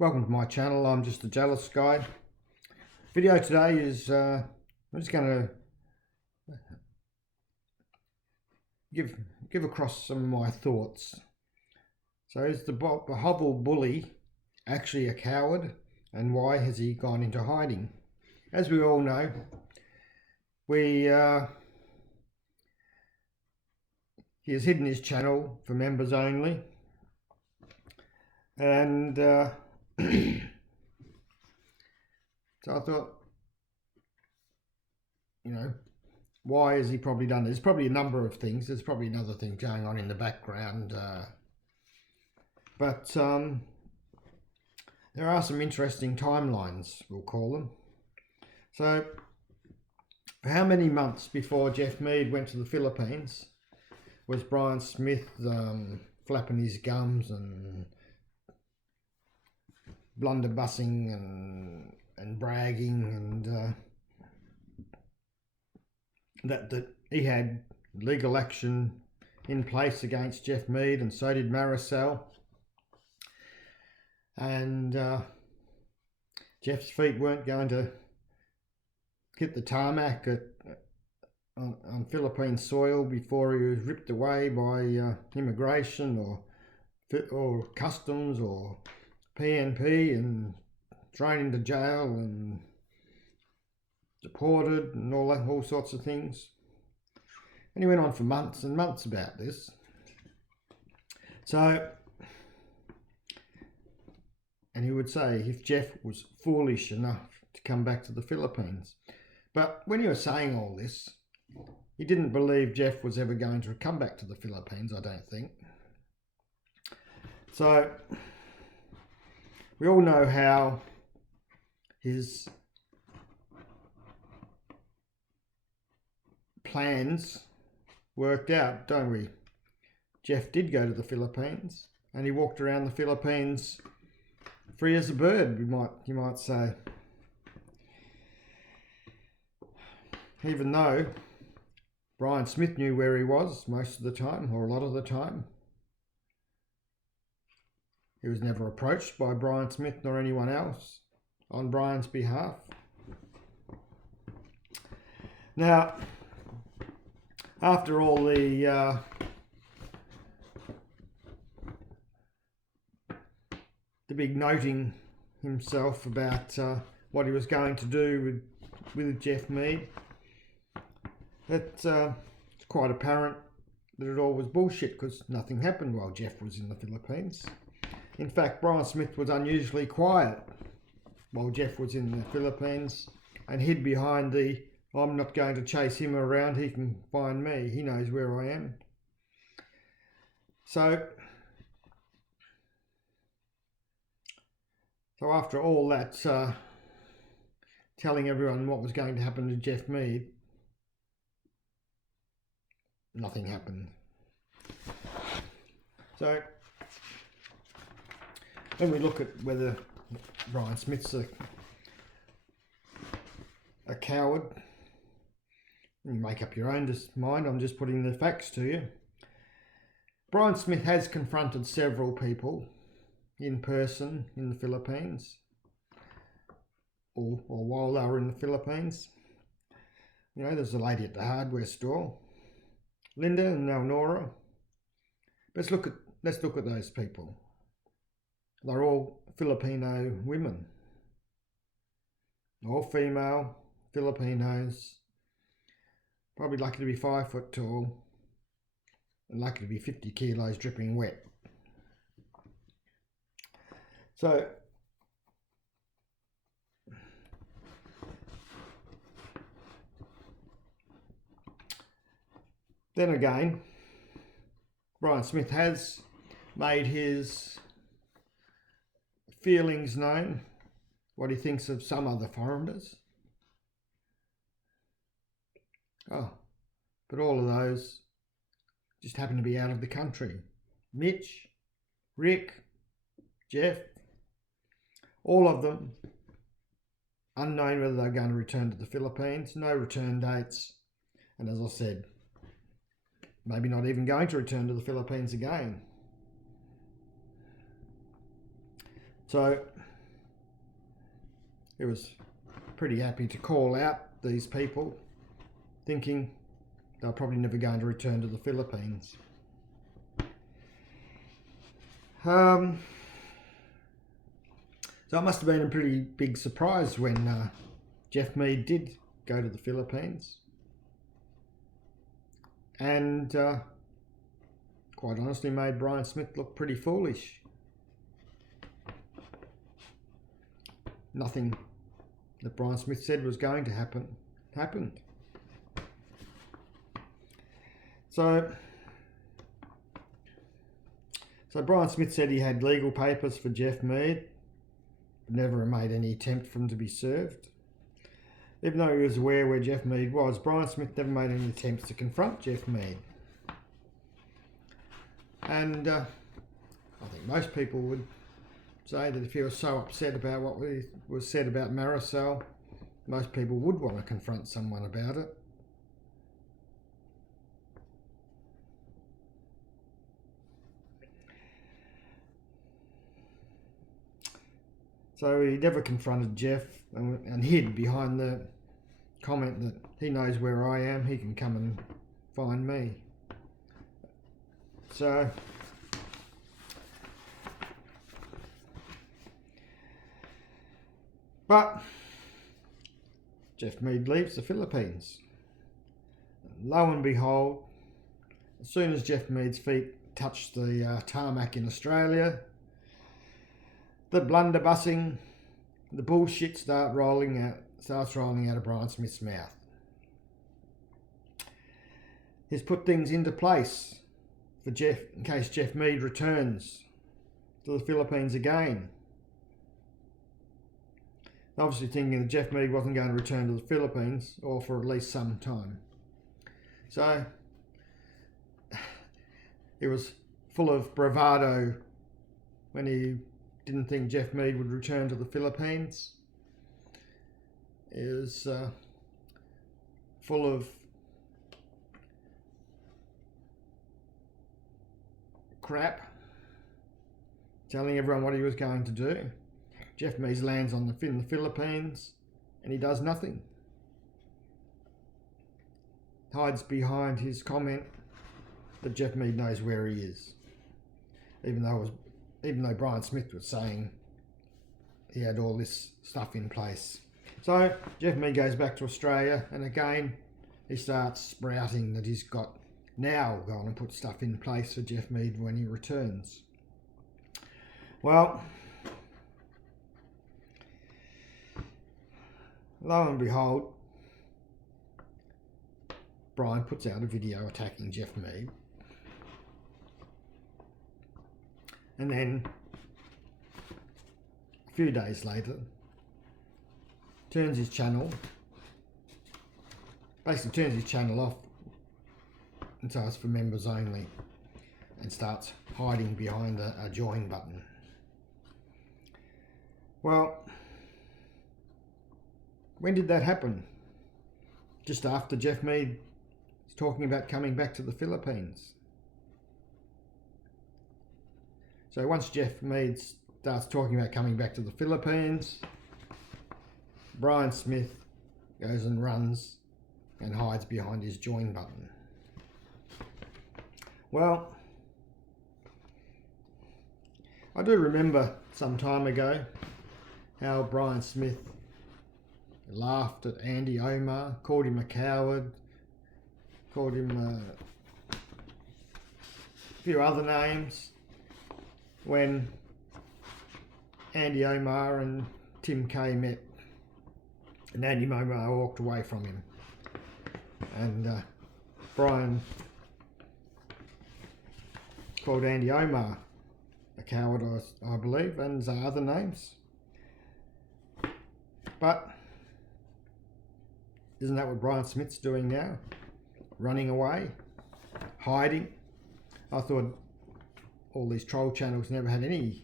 Welcome to my channel. I'm just a jealous guy. Video today is I'm just going to give across some of my thoughts. So is the Bohoval bully actually a coward, and why has he gone into hiding? As we all know, he has hidden his channel for members only, and so I thought, why has he probably done this? There's probably a number of things. There's probably another thing going on in the background. But there are some interesting timelines, we'll call them. So, for how many months before Jeff Mead went to the Philippines was Brian Smith flapping his gums and blunderbussing and bragging, and that he had legal action in place against Jeff Mead, and so did Maricel. And Jeff's feet weren't going to hit the tarmac on Philippine soil before he was ripped away by immigration or customs or PNP and thrown into jail and deported and all sorts of things. And he went on for months and months about this. So, and he would say if Jeff was foolish enough to come back to the Philippines. But when he was saying all this, he didn't believe Jeff was ever going to come back to the Philippines, I don't think. So, we all know how his plans worked out, don't we? Jeff did go to the Philippines, and he walked around the Philippines free as a bird, you might say. Even though Brian Smith knew where he was most of the time, or a lot of the time. He was never approached by Brian Smith nor anyone else on Brian's behalf. Now, after all the big noting himself about what he was going to do with Jeff Mead, it's quite apparent that it all was bullshit, because nothing happened while Jeff was in the Philippines. In fact, Brian Smith was unusually quiet while Jeff was in the Philippines and hid behind the, I'm not going to chase him around, he can find me, he knows where I am. So after all that telling everyone what was going to happen to Jeff Mead, nothing happened. So when we look at whether Brian Smith's a coward, you make up your own mind. I'm just putting the facts to you. Brian Smith has confronted several people in person in the Philippines, or while they were in the Philippines. There's a lady at the hardware store, Linda and Nora. Let's look at those people. They're all Filipino women, all female Filipinos, probably lucky to be 5 foot tall and lucky to be 50 kilos dripping wet. So then again, Brian Smith has made his feelings known, what he thinks of some other foreigners. But all of those just happen to be out of the country. Mitch, Rick, Jeff, all of them unknown whether they're going to return to the Philippines, no return dates, and as I said, maybe not even going to return to the Philippines again. So he was pretty happy to call out these people, thinking they're probably never going to return to the Philippines. So it must have been a pretty big surprise when Jeff Mead did go to the Philippines, and quite honestly made Brian Smith look pretty foolish. Nothing that Brian Smith said was going to happen happened. So Brian Smith said he had legal papers for Jeff Mead, but never made any attempt for him to be served. Even though he was aware where Jeff Mead was, Brian Smith never made any attempts to confront Jeff Mead. And I think most people would say that if he was so upset about what was said about Marisol, most people would want to confront someone about it. So he never confronted Jeff and hid behind the comment that he knows where I am, he can come and find me. So but Jeff Mead leaves the Philippines. Lo and behold, as soon as Jeff Mead's feet touch the tarmac in Australia, the blunderbussing, the bullshit starts rolling out of Brian Smith's mouth. He's put things into place for Jeff, in case Jeff Mead returns to the Philippines again. Obviously thinking that Jeff Mead wasn't going to return to the Philippines, or for at least some time. So it was full of bravado when he didn't think Jeff Mead would return to the Philippines. It was full of crap, telling everyone what he was going to do. Jeff Mead lands in the Philippines and he does nothing. Hides behind his comment that Jeff Mead knows where he is, even though Brian Smith was saying he had all this stuff in place. So Jeff Mead goes back to Australia, and again he starts sprouting that he's got now going to put stuff in place for Jeff Mead when he returns. Well, lo and behold, Brian puts out a video attacking Jeff Mead. And then a few days later, turns his channel off and so it's for members only, and starts hiding behind a join button. Well, when did that happen? Just after Jeff Mead was talking about coming back to the Philippines. So once Jeff Mead starts talking about coming back to the Philippines, Brian Smith goes and runs and hides behind his join button. Well, I do remember some time ago how Brian Smith laughed at Andy Omar, called him a coward, called him a few other names when Andy Omar and Tim Kay met, and Andy Omar walked away from him, and Brian called Andy Omar a coward, I believe, and other names. But isn't that what Brian Smith's doing now? Running away, hiding. I thought all these troll channels never had any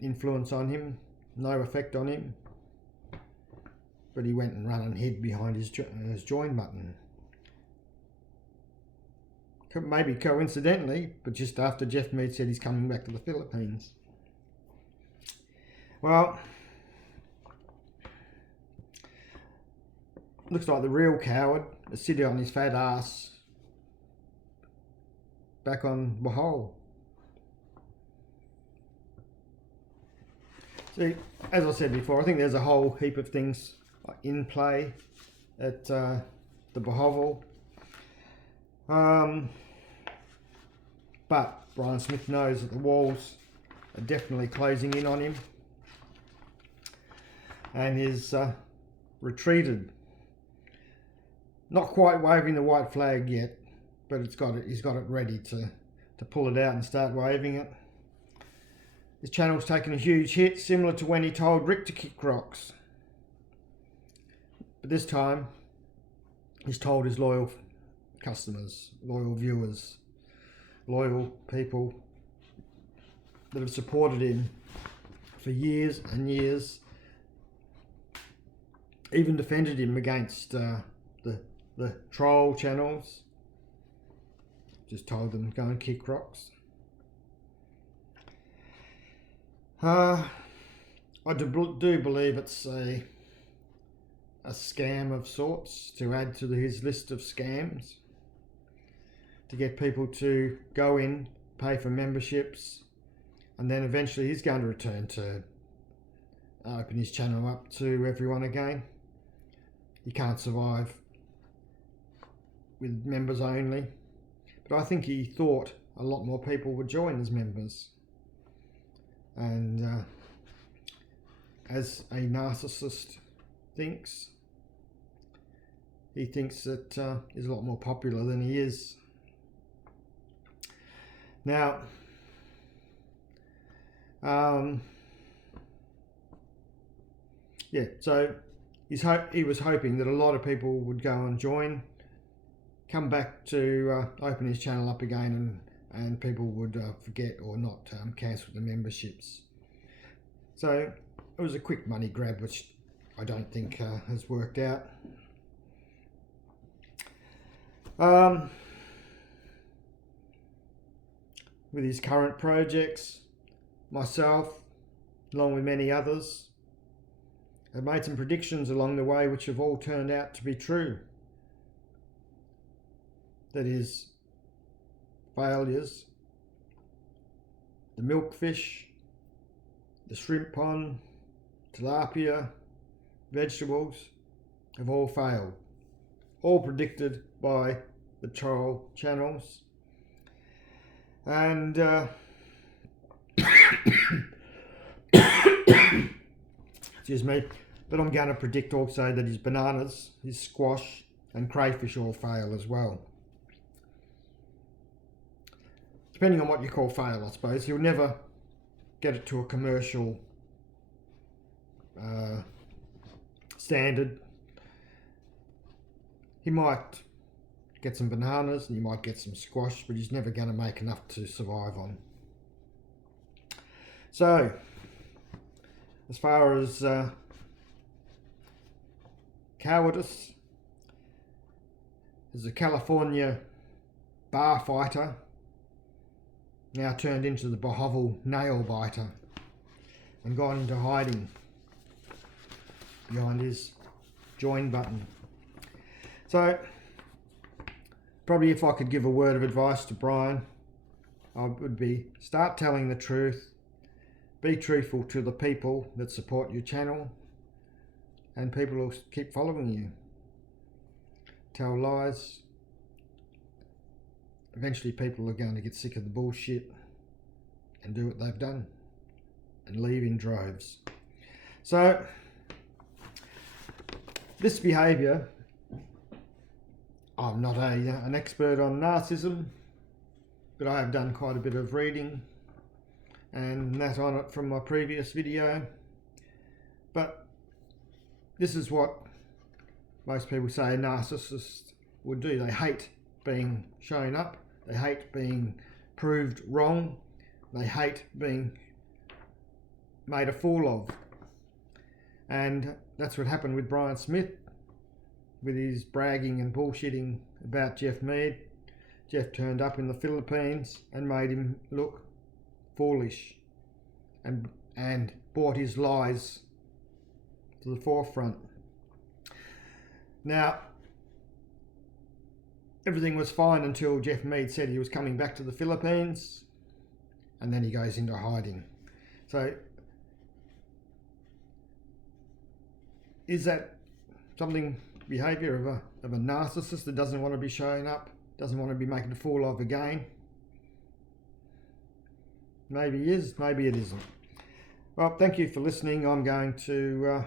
influence on him, no effect on him. But he went and ran and hid behind his join button. Maybe coincidentally, but just after Jeff Mead said he's coming back to the Philippines. Well, looks like the real coward is sitting on his fat ass back on Bohoval. See, as I said before, I think there's a whole heap of things in play at the Bohoval. But Brian Smith knows that the walls are definitely closing in on him, and is retreated. Not quite waving the white flag yet, but he's got it ready to pull it out and start waving it. His channel's taken a huge hit, similar to when he told Rick to kick rocks. But this time, he's told his loyal customers, loyal viewers, loyal people that have supported him for years and years, even defended him against the troll channels. Just told them go and kick rocks. I do believe it's a scam of sorts to add to his list of scams, to get people to go in, pay for memberships, and then eventually he's going to return to open his channel up to everyone again. He can't survive with members only, but I think he thought a lot more people would join as members. And as a narcissist thinks, he thinks that he's a lot more popular than he is. Now, so he was hoping that a lot of people would go and join, come back to open his channel up again, and people would forget or not cancel the memberships. So it was a quick money grab, which I don't think has worked out. With his current projects, myself, along with many others, have made some predictions along the way which have all turned out to be true. That is, failures, the milkfish, the shrimp pond, tilapia, vegetables have all failed. All predicted by the troll channels. And excuse me, but I'm going to predict also that his bananas, his squash and crayfish all fail as well. Depending on what you call fail, I suppose. He'll never get it to a commercial standard. He might get some bananas and he might get some squash, but he's never going to make enough to survive on. So, as far as cowardice, there's a California bar fighter now turned into the Bohoval nail biter and gone into hiding behind his join button. So, probably if I could give a word of advice to Brian, I would be start telling the truth, be truthful to the people that support your channel, and people will keep following you. Tell lies. Eventually people are going to get sick of the bullshit and do what they've done and leave in droves. So, this behaviour, I'm not an expert on narcissism, but I have done quite a bit of reading and that on it from my previous video. But this is what most people say a narcissist would do. They hate being shown up. They hate being proved wrong. They hate being made a fool of. And that's what happened with Brian Smith, with his bragging and bullshitting about Jeff Mead. Jeff turned up in the Philippines and made him look foolish and brought his lies to the forefront. Now, everything was fine until Jeff Mead said he was coming back to the Philippines, and then he goes into hiding. So, is that something, behaviour of a narcissist that doesn't want to be showing up, doesn't want to be making a fool of again? Maybe it is, maybe it isn't. Well, thank you for listening. I'm going to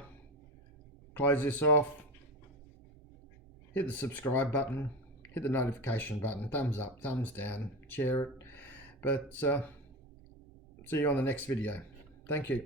close this off. Hit the subscribe button, hit the notification button, thumbs up, thumbs down, share it. But see you on the next video. Thank you.